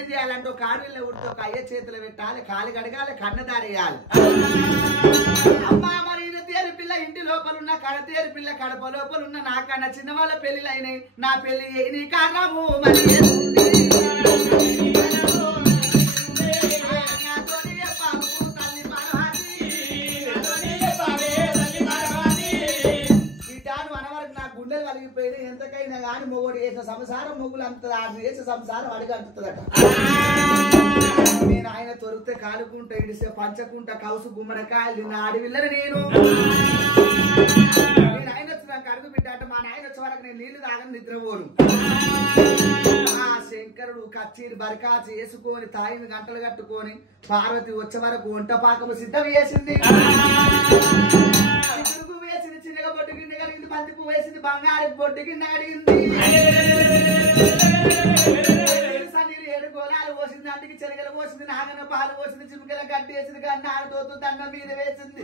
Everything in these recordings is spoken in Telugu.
ఏం చేయాలంటే ఒక ఆడవిల్ల ఉడితో ఒక అయ్య చేతులు పెట్టాలి, కాలు కడగాలి, కన్నదారేయాలి. అమ్మా మరి ఇది తేరు పిల్ల ఇంటి లోపల ఉన్న కడతేరు పిల్ల కడప లోపల ఉన్న నాకన్నా చిన్న వాళ్ళ పెళ్లిలు అయినాయి. నా పెళ్లి నీ కారణము మరి గుండెలు కలిగిపోయినా ఎంతకైనా కానీ మొగుడు చేసిన సంసారం మొగులు అంత చేసే సంసారం అడిగి అంటుతుందట. నేను ఆయన తొరిగితే కాలుకుంటా ఇడిస్తే పంచకుంటా కౌసు గుమ్మడికాయలు నా అడవిల్లరు నేను ఆయన వచ్చి నాకు అడుగు బిడ్డ అంటే మా నాయన వచ్చే వరకు నేను నీళ్లు తాగని నిద్రపోను. ఆ శంకరుడు కచ్చీరు బరకాచి వేసుకొని తాయిని గంటలు కట్టుకొని పార్వతి వచ్చే వరకు వంట పాకము సిద్ధం చేసింది. చిన్నగా బొడ్డు గిన్నె కలిగింది, బంతి పువ్వు వేసింది, బంగారు బొడ్డు గిన్నె అడిగింది. నీరు 7 గోళాలు పోసింది, అందుకి చెరగలు పోసింది, నాగన పాలు పోసింది, చిమ్మికల గడ్డి వేసింది, కానీ నాగతోతు దండం మీద వేసింది.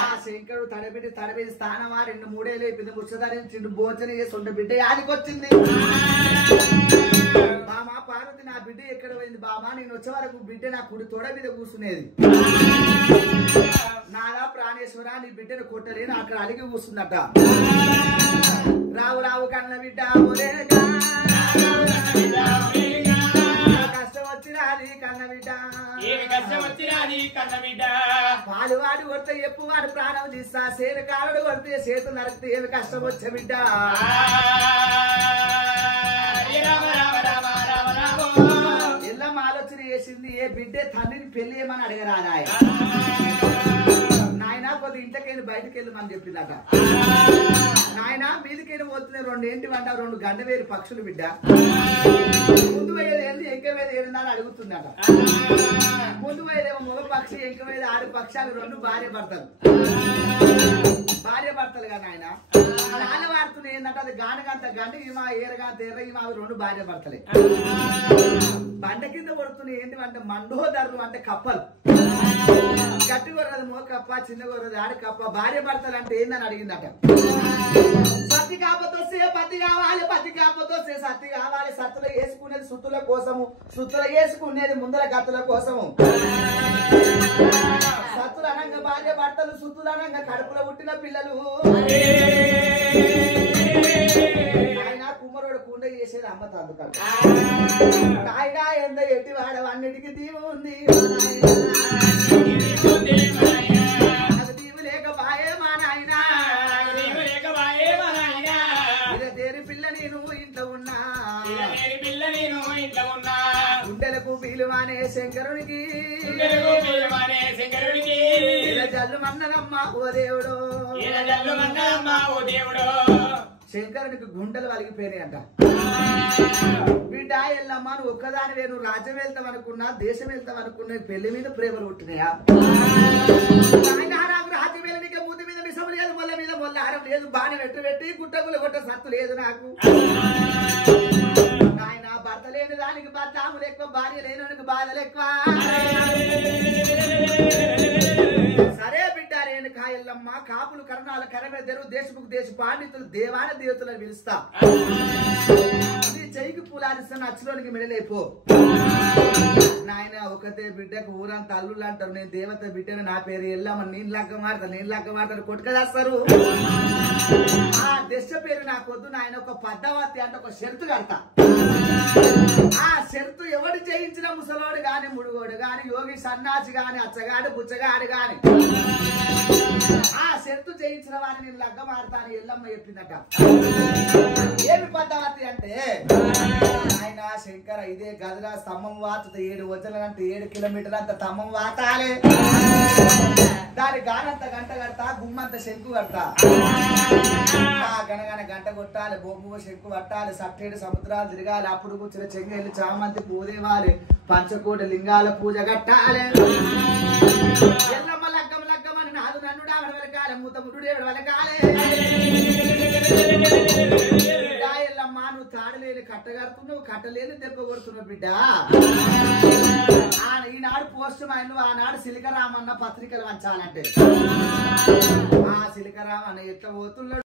ఆ శంకరుడు తడబెట్టి స్థానమా 2-3 లేపింది, ముచ్చధరించిండు, భోజనం చేసి ఉండే బిడ్డ యాదికొచ్చింది. బామా పార్వతి నా బిడ్డ ఎక్కడ పోయింది బామా, నేను వచ్చే వరకు బిడ్డ నా కుడి తొడ మీద కూర్చునేది. నాదా ప్రాణేశ్వర నీ బిడ్డను కొట్టలేను అక్కడ అలిగి కూర్చుందట. రావు రావు కన్న బిడ్డ కష్టం వచ్చినది కన్న బిడ్డ, పాలు వాడు కొడితే ఎప్పు వాడు ప్రాణం తీస్తా, సేను కాలుడు కొడితే చేతులు నరికితే ఏమి కష్టం వచ్చే బిడ్డ. ఎల్లమ్మ ఆలోచన చేసింది, ఏ బిడ్డే తండ్రిని పెళ్లి ఏమని అడగరాదా నాయన, కొద్ది ఇంట్లోకెళ్ళి బయటకెళ్ళి మనం చెప్పిందట. నాయన మీదికెళ్ళి పోతున్నాయి 2 ఏంటి వంట 2 గండవేరు పక్షులు బిడ్డ, ముందు పోయేది ఏంది ఎంక మీద ఏందని అడుగుతుందట. ముందు పోయేదేమో మగ పక్షి, ఎంక మీద ఆడు పక్షాలు 2 భార్య భర్తలు కదా ఆయన నాన్న వాడుతున్నాయి ఏంటంటే అది గానగంత గంట ఈమా ఏరగంత ఎర్ర ఈమా 2 భార్య భర్తలే. బండ కింద పడుతున్నాయి ఏంటి అంటే మండోదరులు అంటే కప్పలు, గట్టి కొర్రది మో కప్ప, చిన్న కొర్రది ఆడి కప్ప, భార్య భర్తలు అంటే ఏందని అడిగిందట. సత్తి కాకపోతే వస్తే పత్తి కావాలి, పత్తి కాకపోతే వస్తే సత్తి కావాలి, సత్తులు వేసుకునేది సుత్తుల కోసము, సుత్తులు వేసుకునేది ముందర గత్తుల కోసము. సత్తులు అనంగా భార్య భర్తలు, సుత్తులు అనంగా కడుపులో పుట్టిన పిల్లలు. ఆయన కుమ్మరోడు కుండ చేసేది అమ్మ తందుకాడు. ఆయన ఎంత ఎట్టి వాడవన్నిటికీ దీవు ఉంది, దీవు లేకపాయే మా నాయన, తేరి పిల్ల నేను ఇంట్లో ఉన్నా, గుండెలకు పీలువానే శంకరునికి జల్లు మన్నదమ్మా ఓ దేవుడు. శంకరునికి గుండెలు వలిగిపోయినాయి అంట. బిడ్డ ఎల్లమ్మ నువ్వు ఒక్కదాని వేరు రాజ్యం వెళ్తాం అనుకున్నా, దేశం వెళ్తాం అనుకున్నా, పెళ్లి మీద ప్రేమలు పుట్టినాయా? నాకు రాజ్యం వెళ్ళనిక ముద్దు మీద మిసం లేదు, మొల్ల మీద మొల్ల హారం లేదు, బాణ పెట్టి గుట్టగులు కొట్ట సత్తు లేదు నాకు. ఆయన భర్త లేని దానికి భర్తాములు ఎక్కువ, భార్య లేని బాధలు ఎక్కువ. సరే బిడ్డ రేణు కాయల్లమ్మ కాపులు కరణాల కరమెదరు దేశముకు దేశ పాండితులు దేవాన దేవతలను పిలుస్తా, చెయ్యికి పూలాడిస్తాను అచ్చులోనికి మెడలేపో. నాయన ఒకతే బిడ్డకు ఊరంతా అల్లుళ్ళు అంటారు, నేను దేవత బిడ్డను, నా పేరు ఎల్లమ్మ, నేను లగ్గ మాడతాను కొట్టుకదేస్తారు. ఆ దశ పేరు నాకు వద్దు నాయన, ఒక పద్దవతి అంటే ఒక షరతు కడతా. ఆ షరతు ఎవడు చేయించిన ముసలోడు గాని, ముడుగోడు గాని, యోగి సన్నాసి గాని, అచ్చగాడు బుచ్చగాడు గాని, ఆ షరతు చేయించిన వాడిని నేను లగ్గ మాడతాను ఎల్లమ్మ చెప్పిందట. ఏమి పద్దవతి అంటే ఆయన శంకర ఇదే గదిరా స్తంభం వాతుతుంది, 7 వజ్రలంటే 7 కిలోమీటర్లు అంత స్తంభం వాతాలి, దాని గానంత గంట కడతా, గుమ్మంత శంకు కడతా, గనగన గంట కొట్టాలి, బొమ్మ శంకు పట్టాలి, 7 సముద్రాలు తిరగాలి, అప్పుడు కూర్చున్న చెంగెళ్ళి చామంతి పూదేవాలి, పంచకోటి లింగాల పూజ కట్టాలి. ఎల్లమ్మ లగ్గం లగ్గమని నాదు నన్ను డావడ వెలకాలి, మూత ముడు దేవుడు వెలకాలి. ఎల్లమ్మ నువ్వు తాడలేని కట్టగడుతున్నావు, కట్టలేని దెబ్బ కొడుతున్నావు బిడ్డ. ఈనాడు పోస్ట్ మైండ్, ఆనాడు సిలికరామన్న పత్రికలు వంచాలంటే ఆ సిలికరామన్న ఎట్లా పోతున్నాడు.